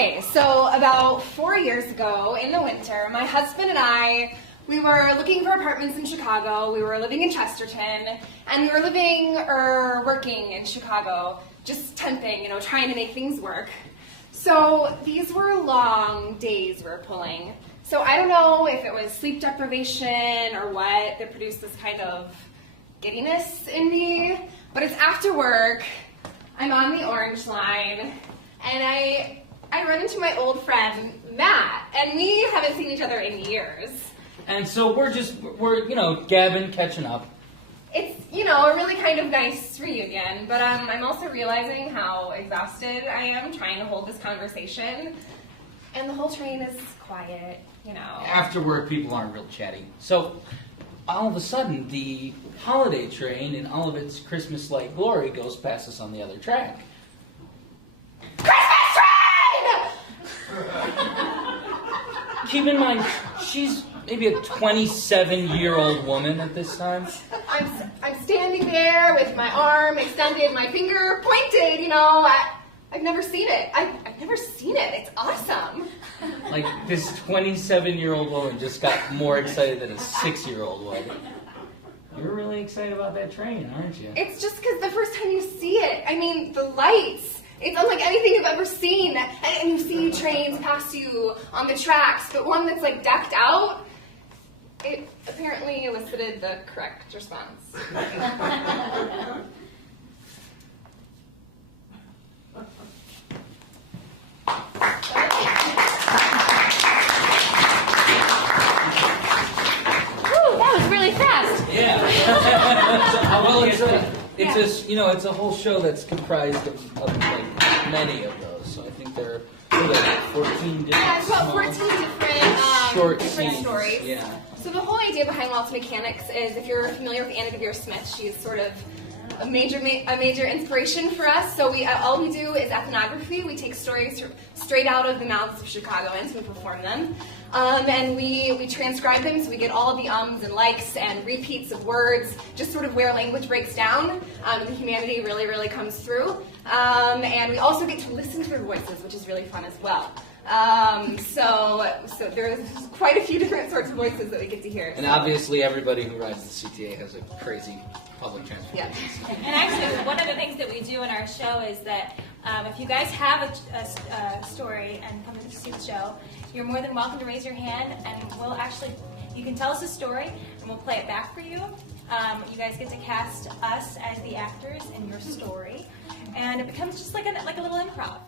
Okay, so about 4 years ago in the winter, my husband and I, we were looking for apartments in Chicago. We were living in Chesterton, and we were living or working in Chicago, just temping, trying to make things work. So these were long days we were pulling. So I don't know if it was sleep deprivation or what that produced this kind of giddiness in me, but it's after work, I'm on the Orange Line, and I run into my old friend, Matt, and we haven't seen each other in years. And so we're gabbing, catching up. It's, a really kind of nice reunion, but I'm also realizing how exhausted I am trying to hold this conversation, and the whole train is quiet, After work, people aren't real chatty. So all of a sudden, the holiday train in all of its Christmas-like glory goes past us on the other track. Christmas train! Keep in mind, she's maybe a 27-year-old woman at this time. I'm standing there with my arm extended, my finger pointed, I've never seen it. I've never seen it. It's awesome. Like, this 27-year-old woman just got more excited than a 6-year-old would. You're really excited about that train, aren't you? It's just because the first time you see it, the lights, it's unlike anything you've ever seen. And you see trains pass you on the tracks, but one that's decked out, it apparently elicited the correct response. That was really fast. Yeah. Well, it's a whole show that's comprised of many of those. So I think there are 14 different. Yeah, it's about 14 different short different scenes. stories. Yeah. So the whole idea behind Waltzing Mechanics is, if you're familiar with Anna Devere Smith, she's sort of a major inspiration for us. So all we do is ethnography. We take stories straight out of the mouths of Chicagoans. We perform them. And we transcribe them, so we get all of the ums and likes and repeats of words, just sort of where language breaks down. The humanity really, really comes through. And we also get to listen to their voices, which is really fun as well. So there's quite a few different sorts of voices that we get to hear. And obviously everybody who rides the CTA has a crazy public transportation. Yeah. And actually, one of the things that we do in our show is that if you guys have a story and come to see the show, you're more than welcome to raise your hand, and you can tell us a story, and we'll play it back for you. You guys get to cast us as the actors in your story, and it becomes just like a little improv.